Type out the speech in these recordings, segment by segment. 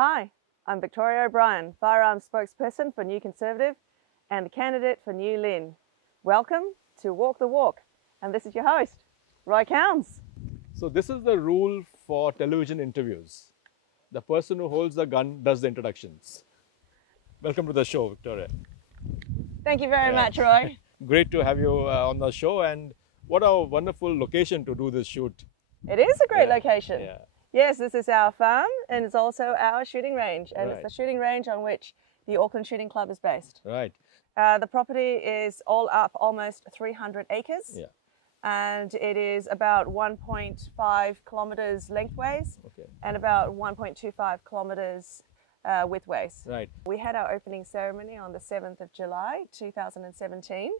Hi, I'm Victoria O'Brien, Firearms Spokesperson for New Conservative and a candidate for New Lynn. Welcome to Walk the Walk, and this is your host, Roy Kaunds. So this is the rule for television interviews. The person who holds the gun does the introductions. Welcome to the show, Victoria. Thank you very much, Roy. Great to have you on the show, and what a wonderful location to do this shoot. It is a great location. Yeah. Yes, this is our farm and it's also our shooting range, and Right. it's the shooting range on which the Auckland Shooting Club is based. Right. The property is all up almost 300 acres. Yeah. And it is about 1.5 kilometres lengthways and about 1.25 kilometres widthways. Right. We had our opening ceremony on the 7th of July 2017,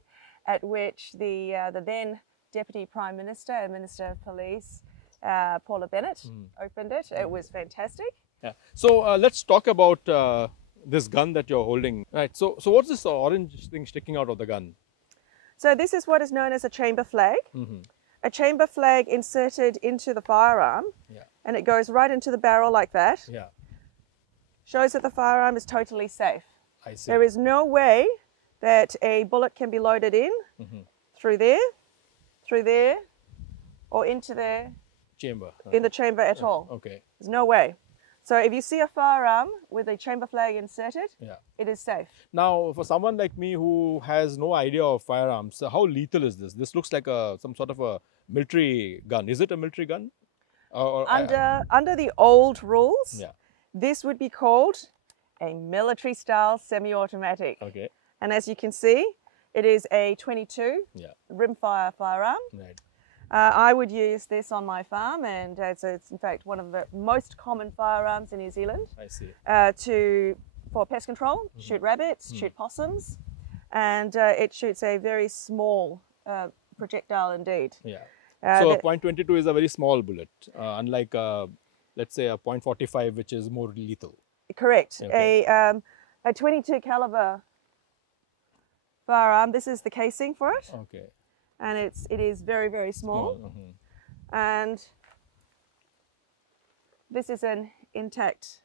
at which the then Deputy Prime Minister and Minister of Police, Paula Bennett, opened it. It was fantastic. Yeah. So let's talk about this gun that you're holding. Right. So what's this orange thing sticking out of the gun? So this is what is known as a chamber flag. A chamber flag inserted into the firearm, and it goes right into the barrel like that. Yeah. Shows that the firearm is totally safe. I see. There is no way that a bullet can be loaded in through there, or into there Chamber. in the chamber at all. Okay. There's no way. So if you see a firearm with a chamber flag inserted, it is safe. Now, for someone like me who has no idea of firearms, how lethal is this? This looks like some sort of a military gun. Is it a military gun? Under the old rules, this would be called a military-style semi-automatic. Okay. And as you can see, it is a 22 rimfire firearm. Right. I would use this on my farm, and it's in fact one of the most common firearms in New Zealand. I see. For pest control, shoot rabbits, shoot possums, and it shoots a very small projectile indeed. Yeah. So a .22 is a very small bullet, unlike let's say a .45, which is more lethal. Correct. Okay. A 22 caliber firearm. This is the casing for it. Okay. And it is very, very small. And this is an intact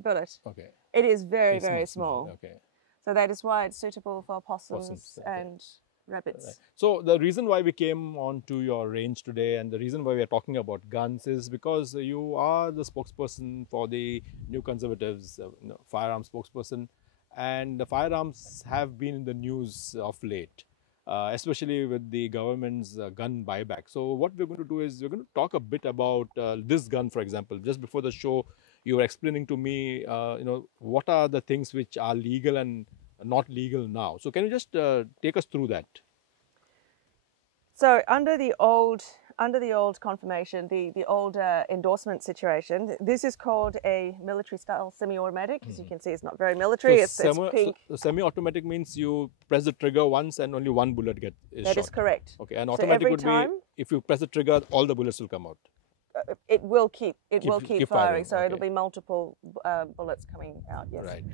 bullet. Okay. It is very, very small. Okay. So that is why it's suitable for possums and rabbits. Right. So the reason why we came on to your range today, and the reason why we are talking about guns, is because you are the spokesperson for the New Conservatives, firearms spokesperson, and the firearms have been in the news of late. Especially with the government's gun buyback. So what we're going to do is we're going to talk a bit about this gun, for example. Just before the show, you were explaining to me, what are the things which are legal and not legal now. So can you just take us through that? So under the old confirmation, the old endorsement situation, this is called a military-style semi-automatic. As you can see, it's not very military. So it's pink. So semi-automatic means you press the trigger once and only one bullet is shot. That is correct. Okay, and automatic would be if you press the trigger, all the bullets will come out. It will keep firing. So Okay. it'll be multiple bullets coming out. Yes. Right.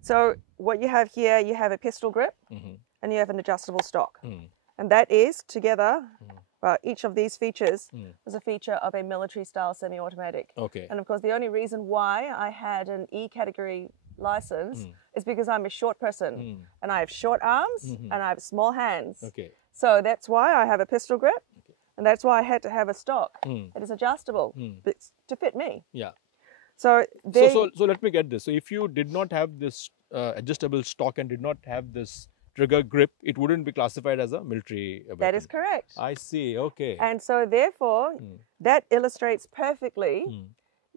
So what you have here, you have a pistol grip, and you have an adjustable stock, and that is together. Well, each of these features was a feature of a military-style semi-automatic. Okay. And of course, the only reason why I had an E category license is because I'm a short person, and I have short arms, and I have small hands. Okay. So that's why I have a pistol grip, and that's why I had to have a stock that is adjustable to fit me. Yeah. So let me get this. So if you did not have this adjustable stock and did not have this trigger grip, it wouldn't be classified as a military weapon. That is correct. I see. Okay. And so therefore, that illustrates perfectly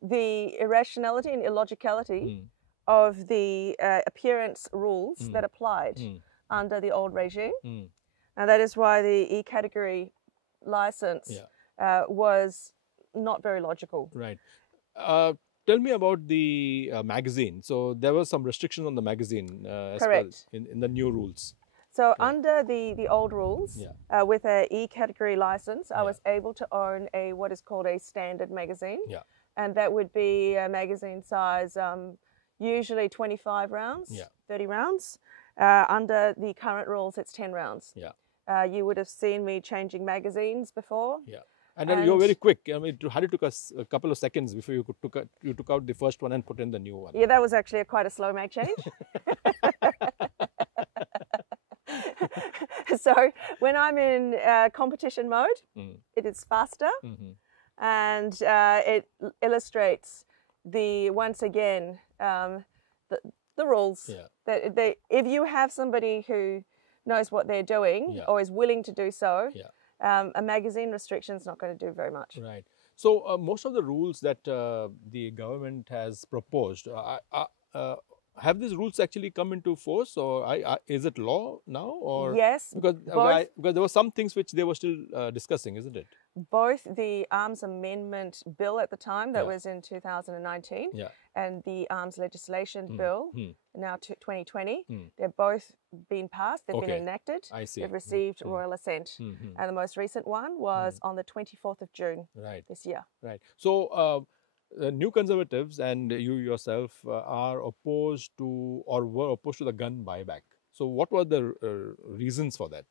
the irrationality and illogicality of the appearance rules that applied under the old regime. And that is why the E category license was not very logical. Right. Tell me about the magazine. So there was some restrictions on the magazine as well in the new rules. So under the old rules, with a E category license, I was able to own what is called a standard magazine. And that would be a magazine size, usually 25 rounds, 30 rounds. Under the current rules, it's 10 rounds. You would have seen me changing magazines before. And then you're very quick. I mean, it took us a couple of seconds before you took out the first one and put in the new one. Yeah, that was actually quite a slow make change. So when I'm in competition mode, it is faster, and it illustrates once again the rules. Yeah. That if you have somebody who knows what they're doing or is willing to do so, a magazine restriction is not going to do very much. Right. So most of the rules that the government has proposed, have these rules actually come into force, or is it law now? Or yes, because there were some things which they were still discussing, isn't it? Both the Arms Amendment Bill at the time, that was in 2019, and the Arms Legislation Bill, now 2020, they've both been passed, they've been enacted, I see. they've received royal assent. And the most recent one was on the 24th of June this year. Right. So New Conservatives and you yourself are opposed to, or were opposed to, the gun buyback. So what were the reasons for that?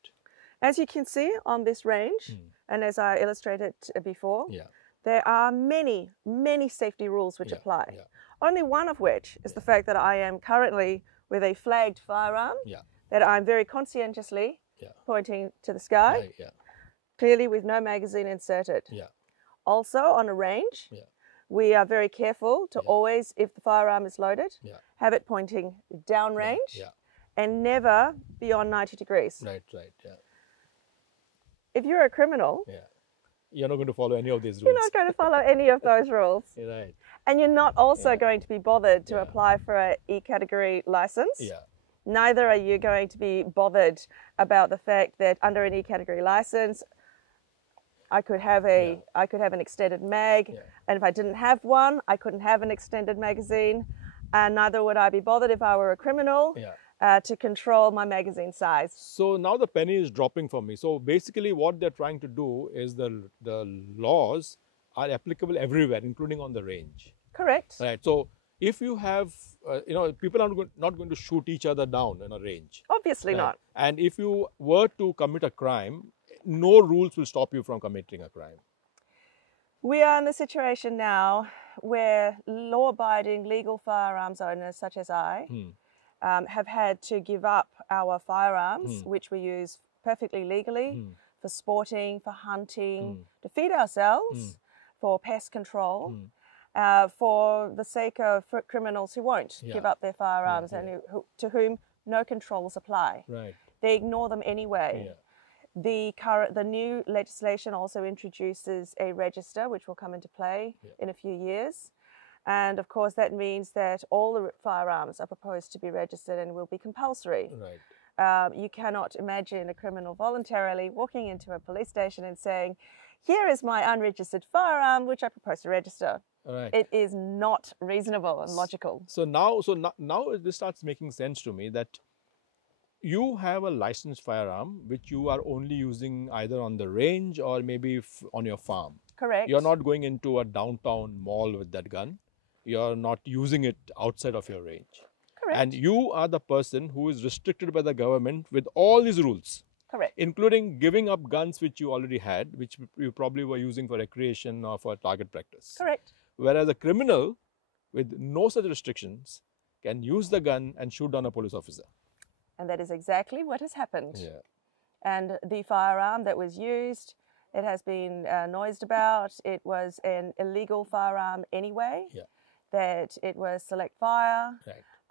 As you can see on this range, and as I illustrated before, there are many, many safety rules which apply. Only one of which is the fact that I am currently with a flagged firearm that I'm very conscientiously pointing to the sky, clearly with no magazine inserted. Also on a range, we are very careful to always, if the firearm is loaded, have it pointing downrange and never beyond 90 degrees. Right. If you're a criminal, you're not going to follow any of these rules. You're not going to follow any of those rules. Right. And you're not also going to be bothered to apply for an E-category license. Neither are you going to be bothered about the fact that under an E-category license, I could have an extended mag, and if I didn't have one, I couldn't have an extended magazine, and neither would I be bothered if I were a criminal to control my magazine size. So now the penny is dropping for me. So basically what they're trying to do is the laws are applicable everywhere, including on the range. Correct. Right. So if you have, people are not going to shoot each other down in a range. Obviously not. And if you were to commit a crime, no rules will stop you from committing a crime. We are in the situation now where law-abiding legal firearms owners such as I have had to give up our firearms, which we use perfectly legally for sporting, for hunting, to feed ourselves, for pest control, for the sake of criminals who won't give up their firearms and to whom no controls apply. Right. They ignore them anyway. The new legislation also introduces a register which will come into play in a few years. And of course that means that all the firearms are proposed to be registered and will be compulsory. Right. You cannot imagine a criminal voluntarily walking into a police station and saying, "Here is my unregistered firearm which I propose to register." Right. It is not reasonable and logical. So now this starts making sense to me that you have a licensed firearm which you are only using either on the range or maybe on your farm. Correct. You're not going into a downtown mall with that gun. You're not using it outside of your range. Correct. And you are the person who is restricted by the government with all these rules. Correct. Including giving up guns which you already had, which you probably were using for recreation or for target practice. Correct. Whereas a criminal with no such restrictions can use the gun and shoot down a police officer. And that is exactly what has happened. And the firearm that was used, it has been noised about. It was an illegal firearm anyway. That it was select fire.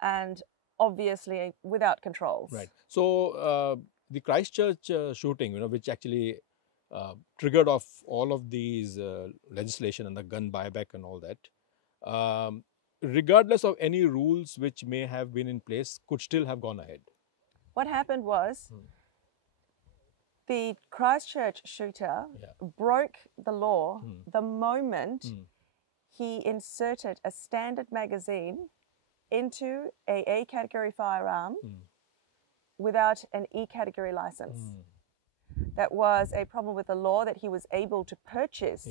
And obviously without controls. Right. So the Christchurch shooting, which actually triggered off all of these legislation and the gun buyback and all that, regardless of any rules which may have been in place, could still have gone ahead. What happened was the Christchurch shooter broke the law the moment he inserted a standard magazine into a A-category firearm without an E-category license. That was a problem with the law, that he was able to purchase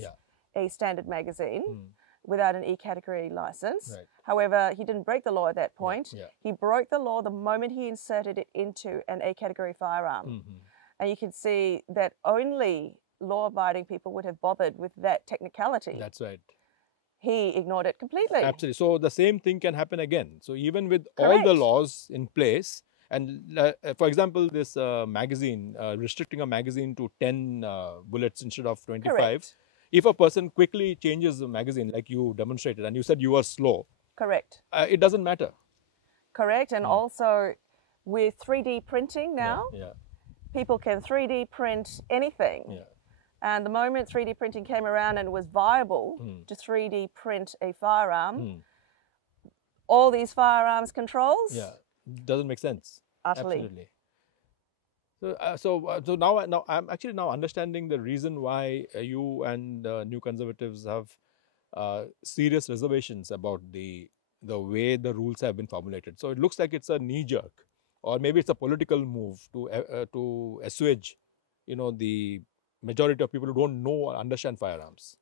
a standard magazine without an E-category license. However, he didn't break the law at that point. He broke the law the moment he inserted it into an A-category firearm. And you can see that only law-abiding people would have bothered with that technicality. That's right. He ignored it completely. Absolutely. So the same thing can happen again. So even with Correct. all the laws in place, and for example, this magazine, restricting a magazine to 10 bullets instead of 25, Correct. if a person quickly changes the magazine like you demonstrated, and you said you were slow, Correct. It doesn't matter. Correct. And also with 3D printing now, people can 3D print anything. Yeah. And the moment 3D printing came around and it was viable to 3D print a firearm, all these firearms controls, doesn't make sense. Utterly. Absolutely. So now I'm actually now understanding the reason why you and New Conservatives have serious reservations about the way the rules have been formulated. So it looks like it's a knee jerk, or maybe it's a political move to assuage, the majority of people who don't know or understand firearms.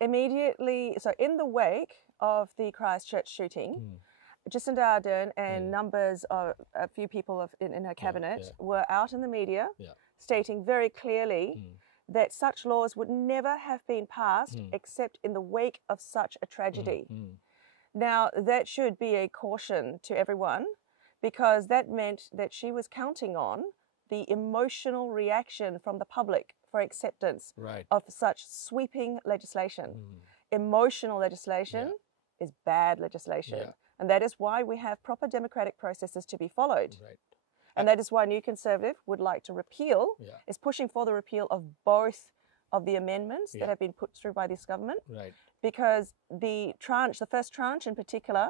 Immediately, so in the wake of the Christchurch shooting, Jacinda Ardern and numbers of a few people in her cabinet were out in the media stating very clearly that such laws would never have been passed except in the wake of such a tragedy. Now, that should be a caution to everyone, because that meant that she was counting on the emotional reaction from the public for acceptance of such sweeping legislation. Emotional legislation is bad legislation. And that is why we have proper democratic processes to be followed. And that is why New Conservative would like to repeal, is pushing for the repeal of both of the amendments that have been put through by this government. Because the first tranche in particular,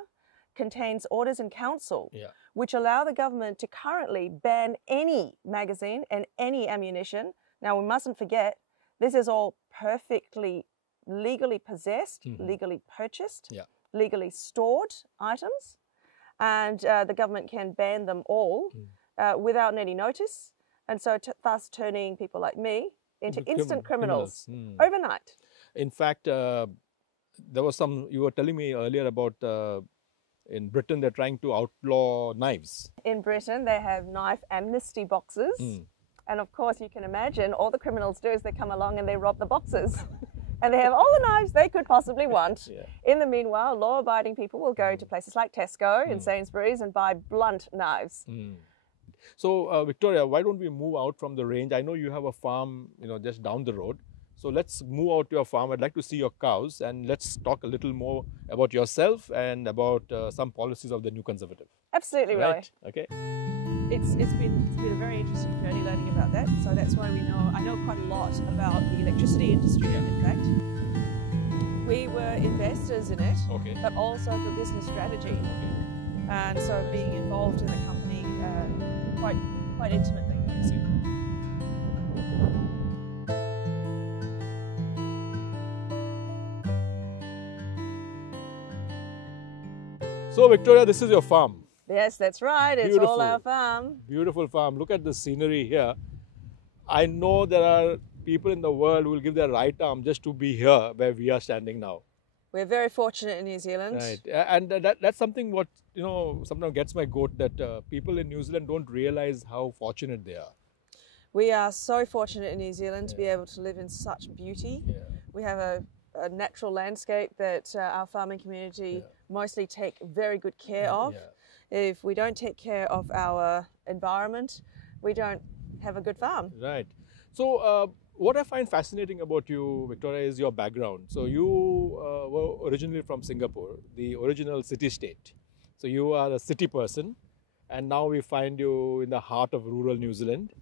contains orders in council which allow the government to currently ban any magazine and any ammunition. Now, we mustn't forget, this is all perfectly legally possessed, legally purchased, legally stored items, and the government can ban them all without any notice, and so thus turning people like me into instant criminals overnight. In fact, there was you were telling me earlier about in Britain they're trying to outlaw knives. In Britain they have knife amnesty boxes, and of course you can imagine all the criminals do is they come along and they rob the boxes. And they have all the knives they could possibly want. In the meanwhile, law-abiding people will go to places like Tesco and Sainsbury's and buy blunt knives. So, Victoria, why don't we move out from the range? I know you have a farm, just down the road. So let's move out to your farm. I'd like to see your cows, and let's talk a little more about yourself and about some policies of the New Conservative. Absolutely, Roy. Okay. It's been a very interesting journey learning about that. So that's why I know quite a lot about the electricity industry. In fact, we were investors in it, but also for business strategy, and so being involved in the company quite intimately. So, Victoria, this is your farm. Yes, that's right. It's all our farm. Beautiful farm. Look at the scenery here. I know there are people in the world who will give their right arm just to be here where we are standing now. We're very fortunate in New Zealand. Right. And that's something what, sometimes gets my goat, that people in New Zealand don't realize how fortunate they are. We are so fortunate in New Zealand to be able to live in such beauty. We have a natural landscape that our farming community mostly take very good care of. If we don't take care of our environment, we don't have a good farm. Right. So what I find fascinating about you, Victoria, is your background. So you were originally from Singapore, the original city-state. So you are a city person, and now we find you in the heart of rural New Zealand.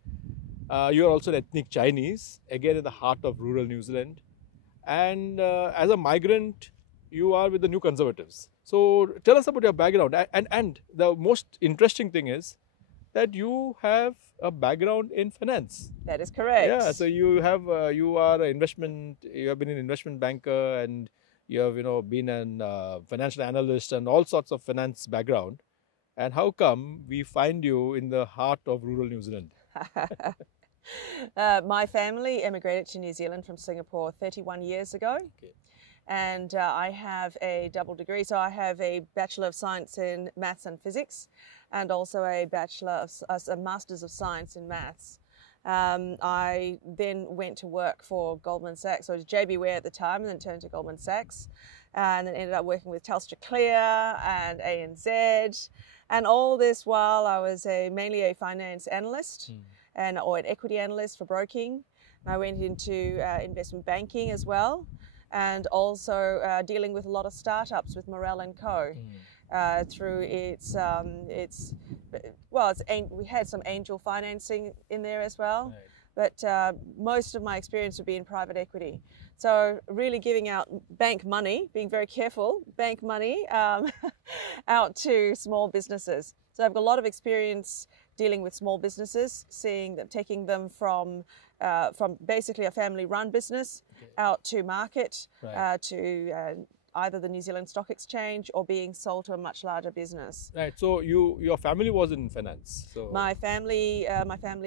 You are also an ethnic Chinese, again in the heart of rural New Zealand. And as a migrant, you are with the New Conservatives. So tell us about your background. And the most interesting thing is that you have a background in finance. That is correct. Yeah. So you have you have been an investment banker, and you have been a financial analyst and all sorts of finance background. And how come we find you in the heart of rural New Zealand? My family immigrated to New Zealand from Singapore 31 years ago. And I have a double degree. So I have a Bachelor of Science in Maths and Physics, and also a Master's of Science in Maths. I then went to work for Goldman Sachs. So I was JB Ware at the time, and then turned to Goldman Sachs, and then ended up working with Telstra Clear and ANZ. And all this while I was mainly a finance analyst or an equity analyst for broking. And I went into investment banking as well, and also dealing with a lot of startups with Morel & Co. Through we had some angel financing in there as well, but most of my experience would be in private equity. So really giving out bank money, being very careful, bank money out to small businesses. So I've got a lot of experience dealing with small businesses, seeing them, taking them from basically a family-run business out to market, to either the New Zealand Stock Exchange or being sold to a much larger business. Right. So your family was in finance. So my family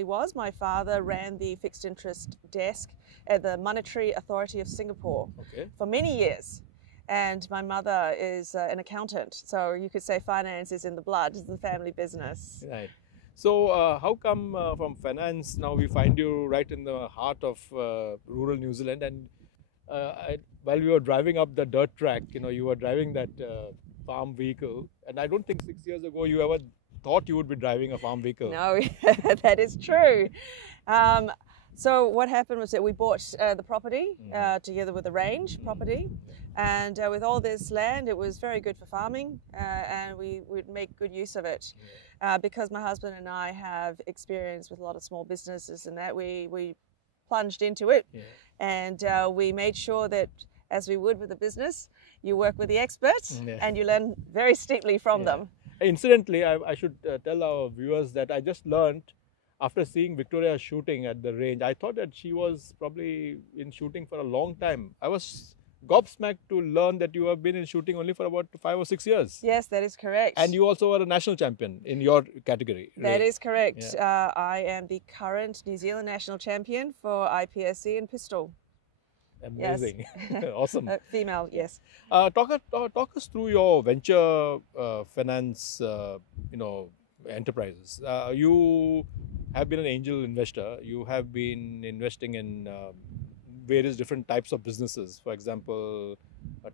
was. My father ran the fixed interest desk at the Monetary Authority of Singapore for many years. And my mother is an accountant. So you could say finance is in the blood, it's the family business. Right. So how come from finance now we find you right in the heart of rural New Zealand? And while we were driving up the dirt track, you were driving that farm vehicle, and I don't think 6 years ago you ever thought you would be driving a farm vehicle. No, that is true. So what happened was that we bought the property together with the range property, and with all this land, it was very good for farming, and we would make good use of it. Because my husband and I have experience with a lot of small businesses and that, we plunged into it, and we made sure that, as we would with a business, you work with the experts and you learn very steeply from them. Incidentally, I should tell our viewers that I just learned after seeing Victoria shooting at the range. I thought that she was probably in shooting for a long time. I was gobsmacked to learn that you have been in shooting only for about 5 or 6 years. Yes, that is correct. And you also are a national champion in your category. That is correct. I am the current New Zealand national champion for IPSC and pistol. Amazing. Yes. Awesome. Female, yes. Talk us through your venture finance enterprises. You have been an angel investor. You have been investing in various different types of businesses, for example,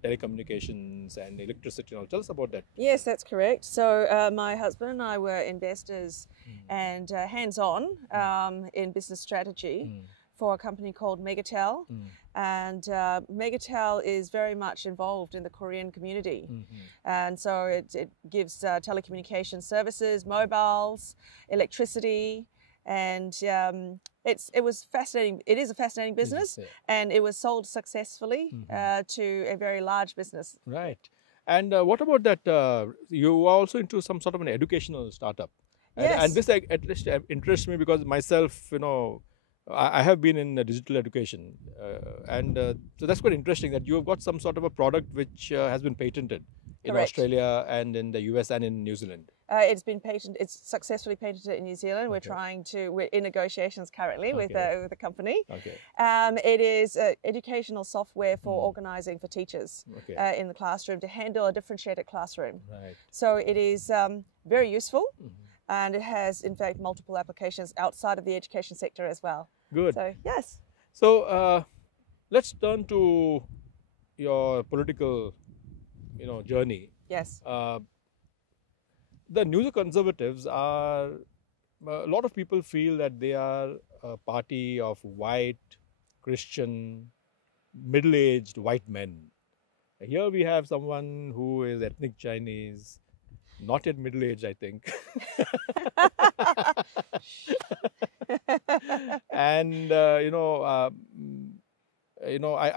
telecommunications and electricity. Tell us about that. Yes, that's correct. So my husband and I were investors and hands-on in business strategy for a company called Megatel. And Megatel is very much involved in the Korean community. And so it gives telecommunication services, mobiles, electricity, and it was fascinating. It is a fascinating business, and it was sold successly to a very large business. Right. And what about that? You are also into some sort of an educational startup. Yes. And this at least interests me because myself, I have been in digital education, so that's quite interesting that you have got some sort of a product which has been patented in Australia and in the US and in New Zealand. It's been patented. It's successfully patented in New Zealand. We're in negotiations currently with the company. It is educational software for organising for teachers in the classroom to handle a differentiated classroom. Right. So it is very useful, and it has in fact multiple applications outside of the education sector as well. Good. So yes. So let's turn to your political, journey. Yes. The New Conservatives are, a lot of people feel that they are a party of white, Christian, middle-aged white men. Here we have someone who is ethnic Chinese, not yet middle-aged, I think. And I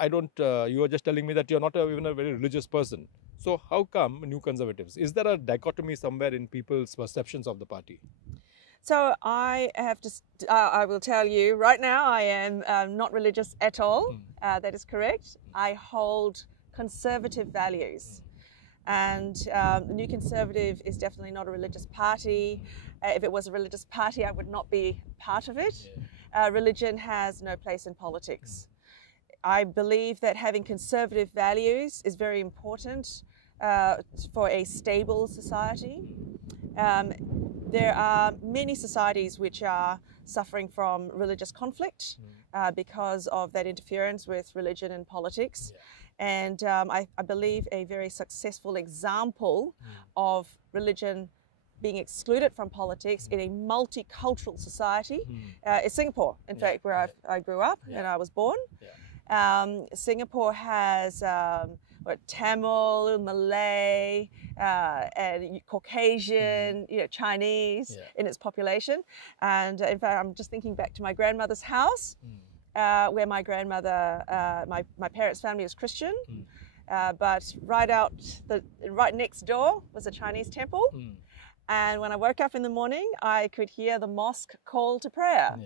don't. You were just telling me that you're not even a very religious person. So how come New Conservatives? Is there a dichotomy somewhere in people's perceptions of the party? So I have to. I will tell you right now. I am not religious at all. That is correct. I hold conservative values. And the New Conservative is definitely not a religious party. If it was a religious party, I would not be part of it. Religion has no place in politics. I believe that having conservative values is very important for a stable society. there are many societies which are suffering from religious conflict because of that interference with religion and politics. And I believe a very successful example of religion being excluded from politics in a multicultural society is Singapore, in fact, where I grew up and I was born. Singapore has Tamil, Malay, and Caucasian, Chinese in its population. And in fact, I'm just thinking back to my grandmother's house, where my grandmother, my parents' family is Christian, but right next door was a Chinese temple. And when I woke up in the morning, I could hear the mosque call to prayer.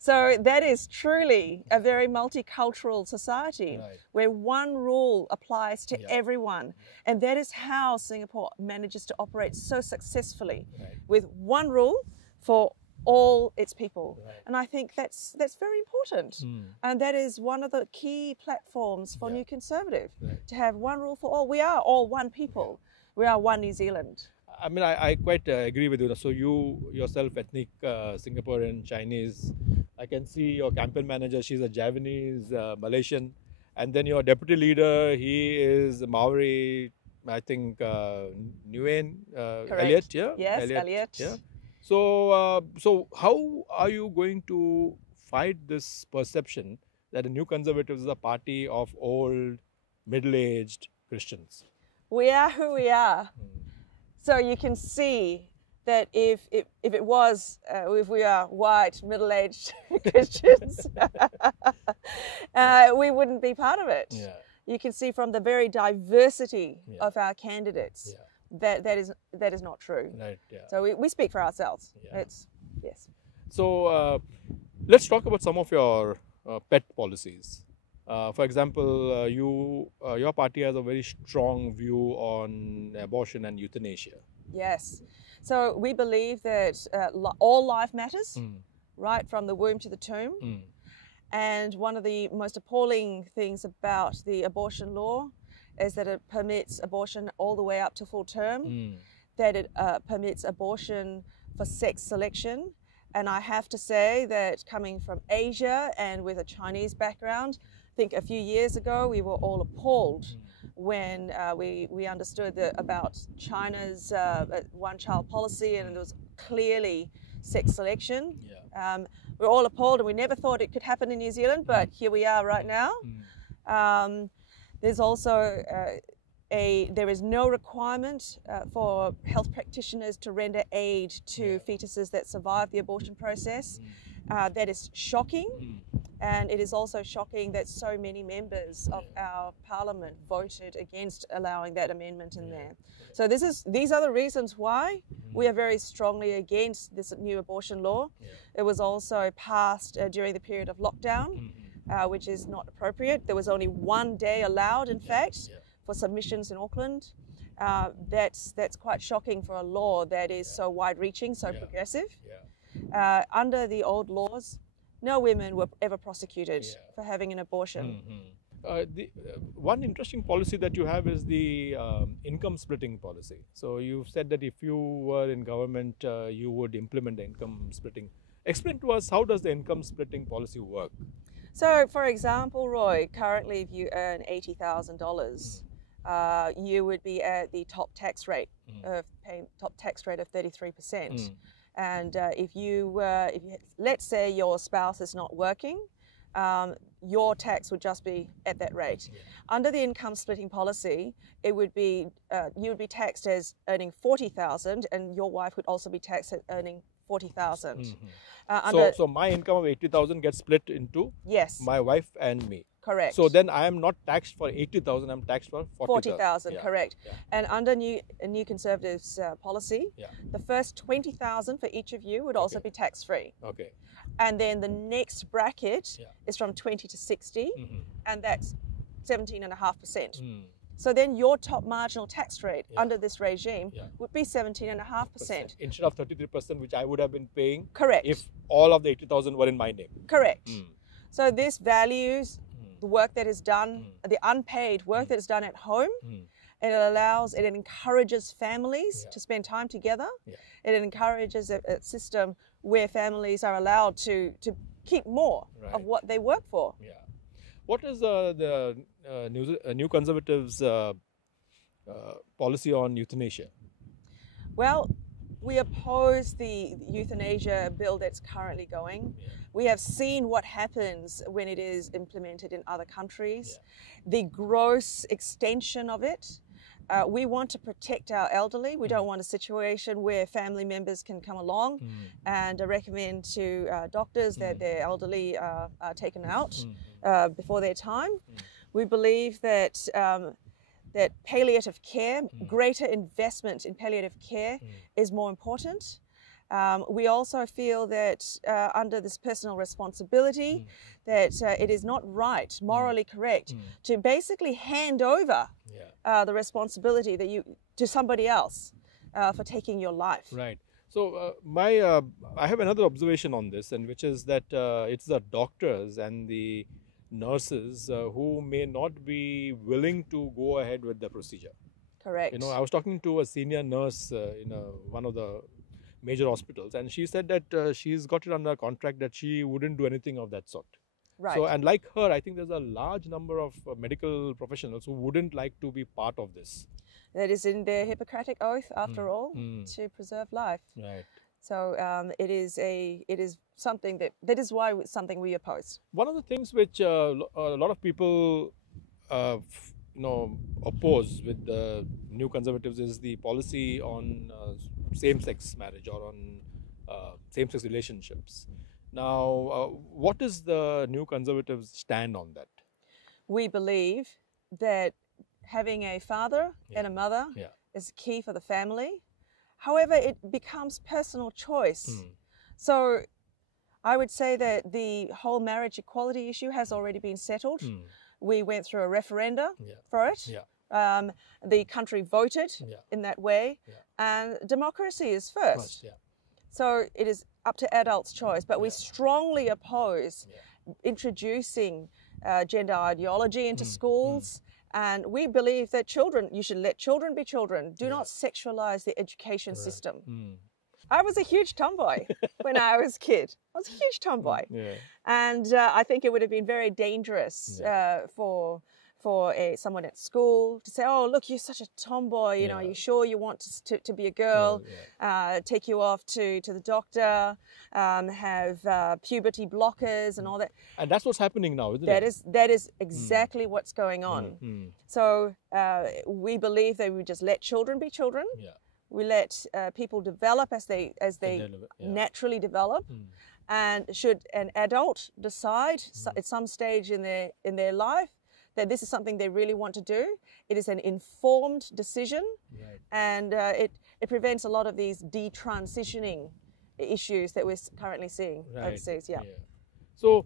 So that is truly a very multicultural society where one rule applies to everyone. And that is how Singapore manages to operate so successfully with one rule for all its people. And I think that's very important. And that is one of the key platforms for New Conservative, to have one rule for all. We are all one people. We are one New Zealand. I mean, I quite agree with you. So you yourself, ethnic Singaporean, Chinese. I can see your campaign manager, she's a Javanese, Malaysian. And then your deputy leader, he is Maori, I think, Nguyen, Elliot, Yes, Elliot. Yeah. So how are you going to fight this perception that the New Conservatives is a party of old, middle-aged Christians? We are who we are. So you can see that if we are white, middle-aged Christians, we wouldn't be part of it. You can see from the very diversity of our candidates that is not true. So we speak for ourselves. Yes. So let's talk about some of your pet policies. For example, your party has a very strong view on abortion and euthanasia. Yes. So we believe that all life matters, right from the womb to the tomb. And one of the most appalling things about the abortion law is that it permits abortion all the way up to full term, that it permits abortion for sex selection. And I have to say that coming from Asia and with a Chinese background, I think a few years ago we were all appalled when we understood about China's one-child policy, and there was clearly sex selection. We're all appalled, and we never thought it could happen in New Zealand, but here we are right now. There's also there is no requirement for health practitioners to render aid to fetuses that survive the abortion process. That is shocking. And it is also shocking that so many members of our parliament voted against allowing that amendment in there. So these are the reasons why we are very strongly against this new abortion law. It was also passed during the period of lockdown, which is not appropriate. There was only one day allowed, in fact, for submissions in Auckland. That's quite shocking for a law that is so wide-reaching, so progressive. Under the old laws, no women were ever prosecuted for having an abortion. One interesting policy that you have is the income splitting policy. So you've said that if you were in government, you would implement the income splitting. Explain to us, how does the income splitting policy work? So, for example, Roy, currently if you earn $80,000, you would be at the top tax rate of 33%. And if you let's say your spouse is not working, your tax would just be at that rate. Under the income splitting policy, it would be you would be taxed as earning $40,000, and your wife would also be taxed at earning $40,000. So my income of $80,000 gets split into my wife and me. Correct. So then I am not taxed for $80,000, I'm taxed for $40,000. Correct. And under New Conservatives policy, the first $20,000 for each of you would also be tax-free. And then the next bracket is from 20 to 60, and that's 17.5%. So then your top marginal tax rate under this regime would be 17.5%. Instead of 33%, which I would have been paying if all of the 80,000 were in my name. Correct. So this values the work that is done, the unpaid work that is done at home, It encourages families Yeah. to spend time together. Yeah. It encourages a system where families are allowed to keep more of what they work for. Yeah. What is the New Conservatives' policy on euthanasia? Well, we oppose the euthanasia bill that's currently going. Yeah. We have seen what happens when it is implemented in other countries, Yeah. the gross extension of it. We want to protect our elderly. We don't want a situation where family members can come along and recommend to doctors that their elderly are taken out before their time. We believe that that palliative care, greater investment in palliative care is more important. We also feel that under this personal responsibility, that it is not right, morally correct, to basically hand over the responsibility to somebody else for taking your life. Right. So I have another observation on this, and which is that it's the doctors and the nurses who may not be willing to go ahead with the procedure. Correct. I was talking to a senior nurse in one of the major hospitals, and she said that she's got it under contract that she wouldn't do anything of that sort. Right. So, and like her, I think there's a large number of medical professionals who wouldn't like to be part of this. That is in their Hippocratic oath, after all, to preserve life. Right. So it is something that is why it's something we oppose. One of the things which a lot of people oppose with the New Conservatives is the policy on same-sex marriage or on same-sex relationships. Now, what is the New Conservatives' stand on that? We believe that having a father and a mother is key for the family. However, it becomes personal choice. So I would say that the whole marriage equality issue has already been settled. We went through a referenda for it. The country voted in that way. And democracy is first. So it is up to adults' choice. But we strongly oppose introducing gender ideology into schools. And we believe that you should let children be children. Do not sexualize the education system. I was a huge tomboy when I was a kid. I was a huge tomboy. And I think it would have been very dangerous for someone at school to say, oh, look, you're such a tomboy, are you sure you want to be a girl? Take you off to the doctor, have puberty blockers and all that. And that's what's happening now, isn't it? That is exactly what's going on. So we believe that we just let children be children. We let people develop as they naturally develop. And should an adult decide at some stage in their life that this is something they really want to do, it is an informed decision, and it prevents a lot of these detransitioning issues that we're currently seeing overseas. So,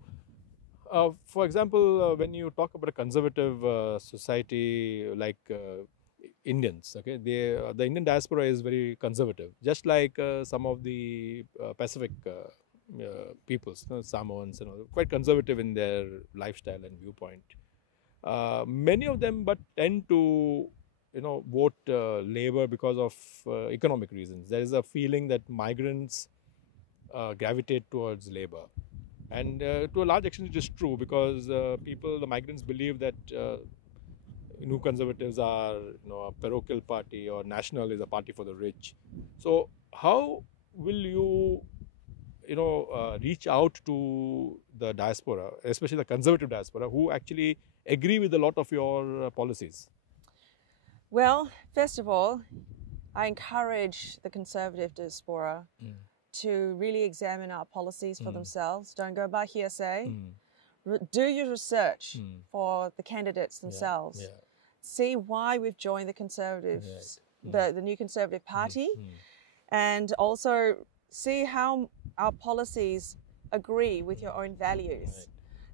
for example, when you talk about a conservative society like Indians, okay, the Indian diaspora is very conservative, just like some of the Pacific peoples, Samoans, quite conservative in their lifestyle and viewpoint. Many of them but tend to vote Labour because of economic reasons. There is a feeling that migrants gravitate towards Labour, and to a large extent it is true, because the migrants believe that New Conservatives are a parochial party, or National is a party for the rich. So how will you reach out to the diaspora, especially the conservative diaspora, who actually agree with a lot of your policies? Well, first of all, I encourage the conservative diaspora to really examine our policies for themselves. Don't go by hearsay. Do your research for the candidates themselves. See why we've joined the Conservatives, the New Conservative Party, and also see how our policies agree with your own values.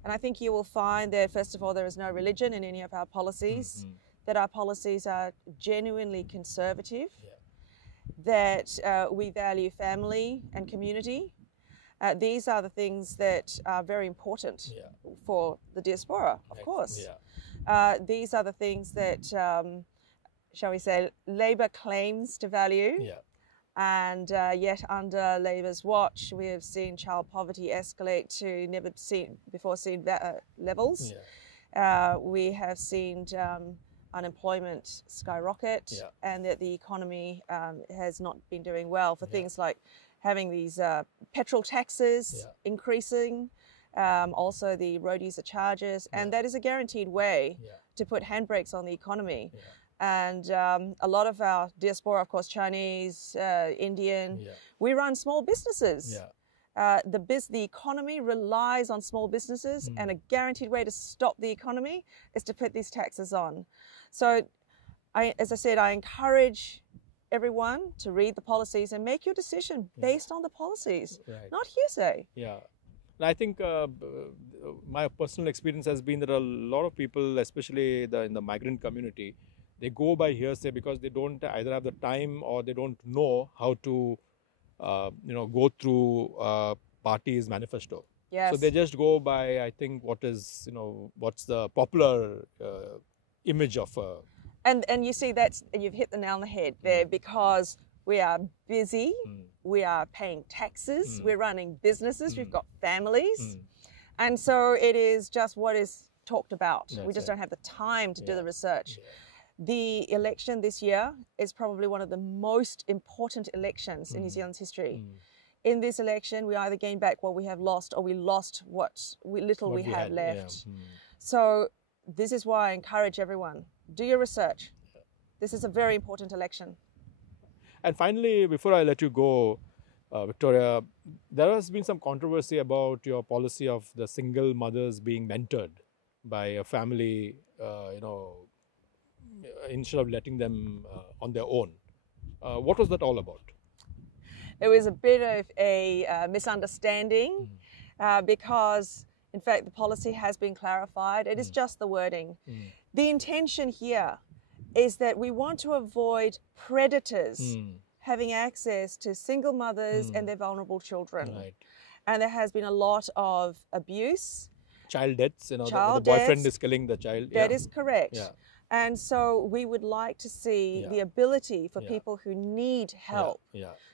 And I think you will find that, first of all, there is no religion in any of our policies, that our policies are genuinely conservative, that we value family and community. These are the things that are very important for the diaspora, of course. These are the things that shall we say, Labor claims to value. Yeah. And yet under Labor's watch, we have seen child poverty escalate to never before seen levels. Yeah. We have seen unemployment skyrocket, Yeah. and that the economy has not been doing well for things like having these petrol taxes increasing, also the road user charges, and that is a guaranteed way to put handbrakes on the economy. Yeah. And a lot of our diaspora, of course, Chinese, Indian, we run small businesses. Yeah. The economy relies on small businesses, and a guaranteed way to stop the economy is to put these taxes on. So, as I said, I encourage everyone to read the policies and make your decision based on the policies, not hearsay. Yeah. And I think my personal experience has been that a lot of people, especially in the migrant community, they go by hearsay because they don't either have the time or they don't know how to, go through party's manifesto. Yes. So they just go by, I think, what's the popular image of. And you see, you've hit the nail on the head there, because we are busy, we are paying taxes, we're running businesses, we've got families, and so it is just what is talked about. We just don't have the time to do the research. The election this year is probably one of the most important elections in New Zealand's history. In this election, we either gain back what we have lost, or we lost what we have left. Yeah. So this is why I encourage everyone, do your research. This is a very important election. And finally, before I let you go, Victoria, there has been some controversy about your policy of the single mothers being mentored by a family, instead of letting them on their own. What was that all about? It was a bit of a misunderstanding because, in fact, the policy has been clarified. It is just the wording. The intention here is that we want to avoid predators having access to single mothers and their vulnerable children. Right. And there has been a lot of abuse. Child deaths, the Child boyfriend deaths. is killing the child. That is correct. Yeah. And so we would like to see the ability for people who need help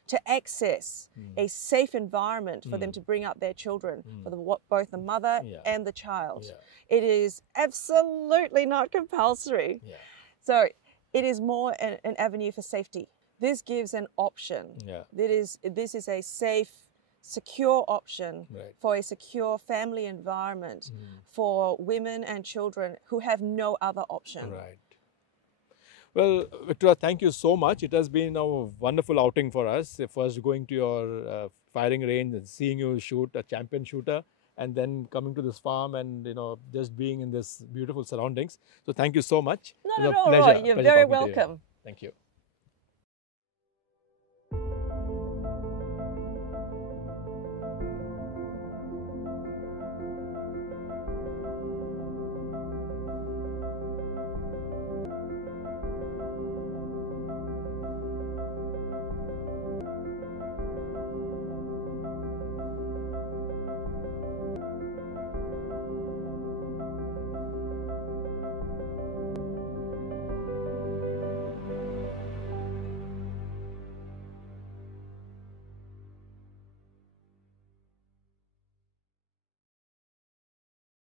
to access a safe environment for them to bring up their children, for both the mother and the child. It is absolutely not compulsory. So it is more an avenue for safety. This gives an option. This is a safe, secure option for a secure family environment for women and children who have no other option. Right. Well, Victoria, thank you so much. It has been a wonderful outing for us. First going to your firing range and seeing you shoot a champion shooter, and then coming to this farm and just being in this beautiful surroundings. So thank you so much. Not at all, Roy. You're very welcome. Thank you.